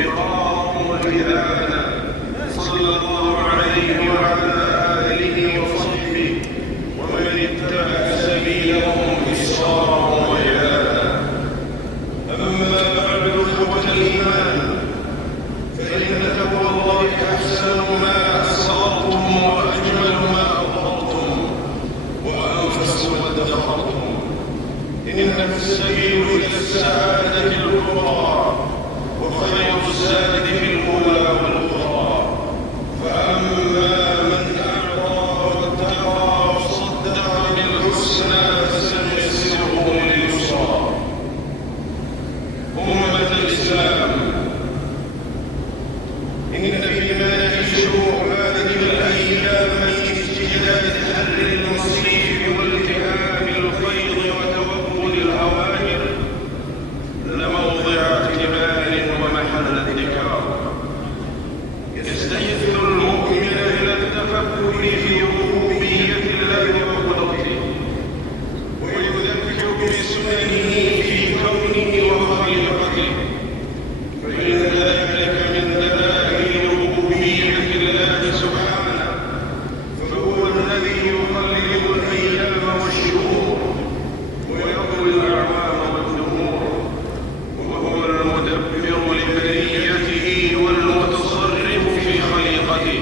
وإقرار وإذانا، صلى الله عليه وعلى آله وصحبه ومن اتبع سبيلهم إصرارا وإعلانا. أما بعد، إخوة الإيمان، فإن تقوى الله أحسن ما أسررتم وأجمل ما أظهرتم وأنفس ما ادخرتم. إن السبيل إلى السعادة الكبرى وخير الزاد في الأولى والأخرى. فأما من أعطى واتقى وصدق بالحسنى فسنيسره لليسرى. أمة الإسلام، إن فيما نعيشه هذه الأيام من استجداد حل المصير والتئام الخير وتوكل الأوامر لموضع اعتبار ومحل ذكر. يستيقظ المؤمن إلى التفكر في ربوبية الله وقدرته، ويذكر بسننه في كونه وخلقته، فإن ذلك من دلائل ربوبية الله سبحانه. فهو الذي يقلب الأيام والشهور ويطوي الأعوام والدهور، وهو المدبر لبريته والمتصرف في خليقته.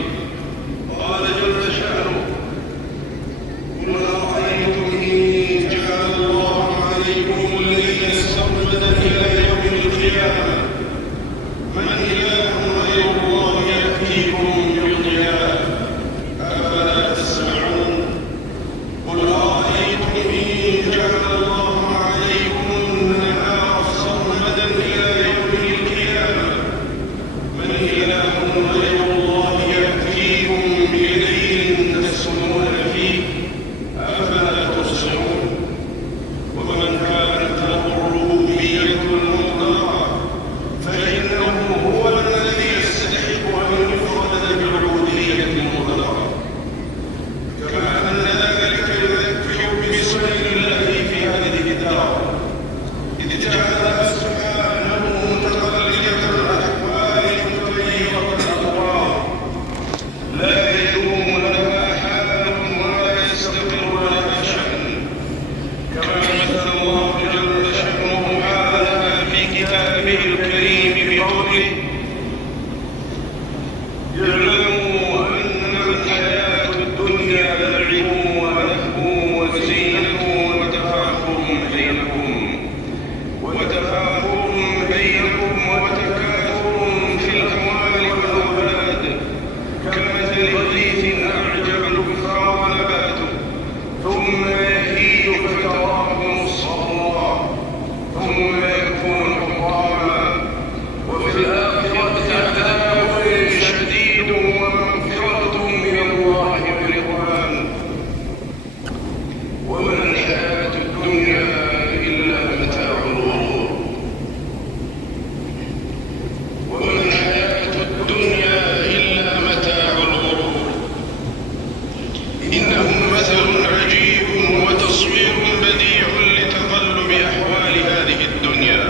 قال جل شأنه: قل أرأيتم إن جعل الله عليكم الليل سرمدا إلى يوم القيامة من إله غير الله يأتيكم بضياء أفلا تسمعون. قل أرأيتم إن جعل الله عليكم النهار سرمدا إلى يوم القيامة من إله غير الله يأتيكم بليل تسكنون فيه أفلا تبصرون. ومن كانت له الربوبية المطلقة فإنه هو الذي يستحق أن يفرد بالعبودية المطلقة، كما أن ذلك يذكر بسنن الله في هذه الدار، إذ جعلها سبحانه متقلدة الأحوال متغيرة الأطوار، لا يدوم لها حال ولا يستقر لها شأن، كما مثل الله جل شأنه حالها في كتابه الكريم بقوله: اعلموا أنما الحياة الدنيا لعب ولهو وزينة وتفاخر بينكم وتكاثر في الأموال والأولاد كمثل غيث أعجب الكفار نباته ثم يهيج فتراه مصفرا ثم يكون حطاما وفي الآخرة عذاب شديد ومغفرة من الله ورضوان وما الحياة الدنيا إلا متاع الغرور. وما الحياة الدنيا إلا متاع الغرور. إنه مثل عجيب وتصوير بديع لتقلب أحوال هذه الدنيا،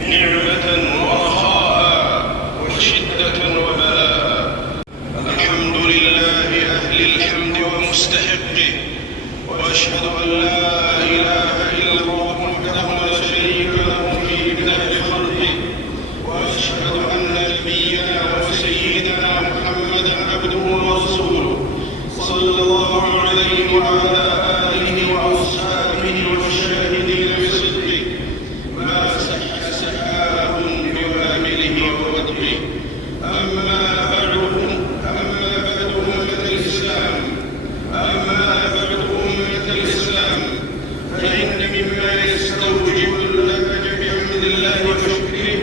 نعمة ورخاء وشدة وبلاء. الحمد لله أهل الحمد ومستحقه، وأشهد أن لا إله إلا الله وحده لا شريك له في إبداع خلقه، وأشهد أن نبينا وسيدنا محمدا عبده ورسوله صلى الله عليه وعلى آله وأصحابه والشاهدين بصدقه ما صح سحاب بوامله وقدره. أما بعد أمة الإسلام، فإن مما يستوجب اللهج بحمد الله وشكره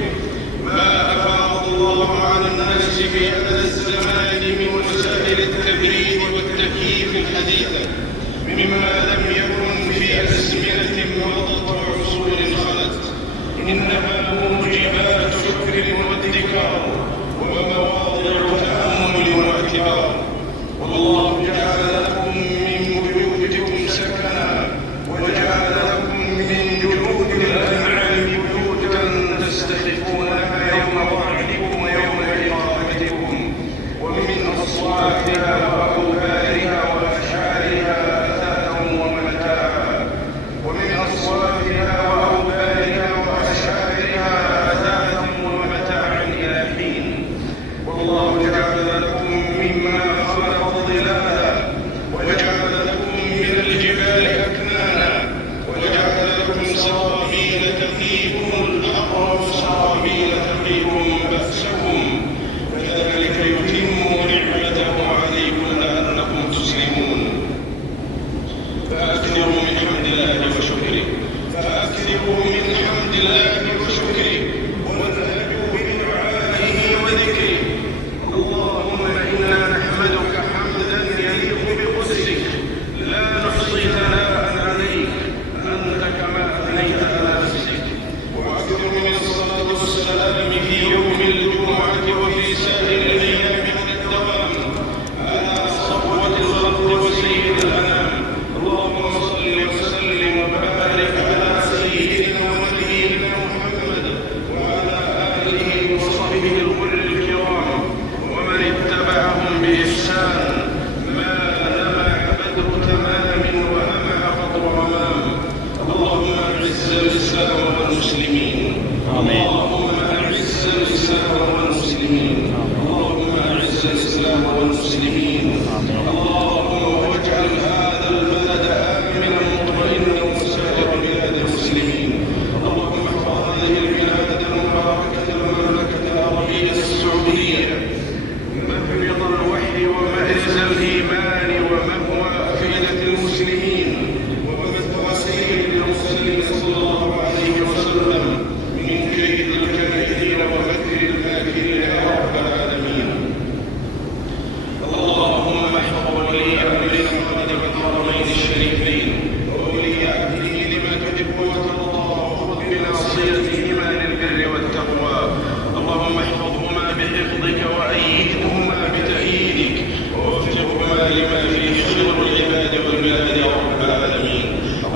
ما أفاض الله على الناس في هذا الزمان من وسائل التبريد والتكييف الحديثة، مما لم يكن في أزمنة مضت وعصور خلت. إنها موجبات شكر وادكار ومواضع تأمل واعتبار. والله جعل لكم من بيوتكم سكنا وجعل لكم من جلود الأنعام بيوتا تستخفونها يوم ضعنكم آله وصحبه الغر الكرام ومن اتبعهم بإحسان ما لمع بدر تمام وهمع خطر غمام. اللهم أعز الإسلام والمسلمين. اللهم أعز الإسلام والمسلمين. اللهم أعز الإسلام والمسلمين. اللهم واجعل هذا البلد آمنا مطمئنا وسائر بلاد المسلمين. اللهم احفظ هذه البلاد المباركة المملكة العربية السعودية مهبط الوحي ومأرز الإيمان ومهوى أفئدة المسلمين ومتوسيل للمرسلين صلى الله عليه وسلم من كيد الكائدين ومكر الماكرين يا رب العالمين. اللهم احفظ ولي أمرنا خادم الحرمين الشريفين وولي عهده لما تحب وترضى وخذ بناصيتهما للبر والتقوى. اللهم احفظهما بحفظك وأيدهما بتأييدك ووفقهما لما فيه خير العباد والبلاد يا رب العالمين.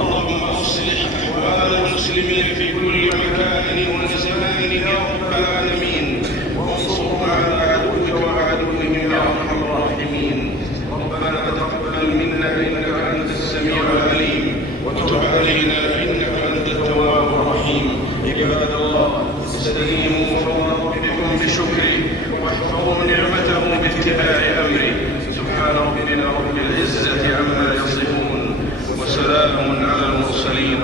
اللهم اصلح أحوال المسلمين في كل مكان وزمان يا رب العالمين وانصرهم على عدوك وعدوهم يا أرحم الراحمين. ربنا تقبل منا إنك أنت السميع العليم وتب علينا إنك أنت التواب الرحيم. عباد الله استعينوا فوق ربكم بشكره واحفظوا نعمته باتباع أمره. سبحان ربنا رب العزة عما يصفون وسلام على المرسلين.